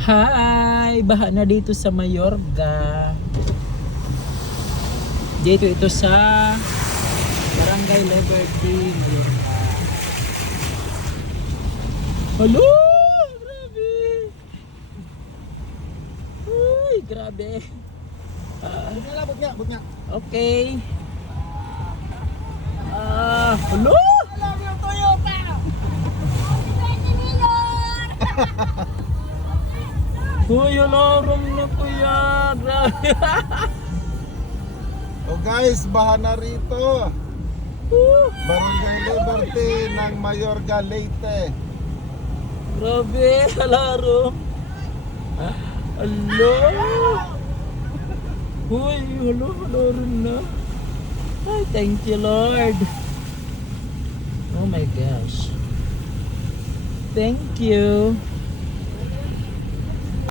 Hi! Baha na dito sa Mayorga. Dito ito sa Barangay Liberty. Hello! Grabe! Uy, grabe. Bot nga. Okay. Hello! Alam yung Toyota! 20 million! Uy, alarm na kuya. Grabe. Oh guys, baha na rito. Barangay Liberty ng Mayorga Leyte. Grabe, alarm. Hello! Uy, hello, alarm na. Ay, thank you Lord. Oh my gosh. Thank you.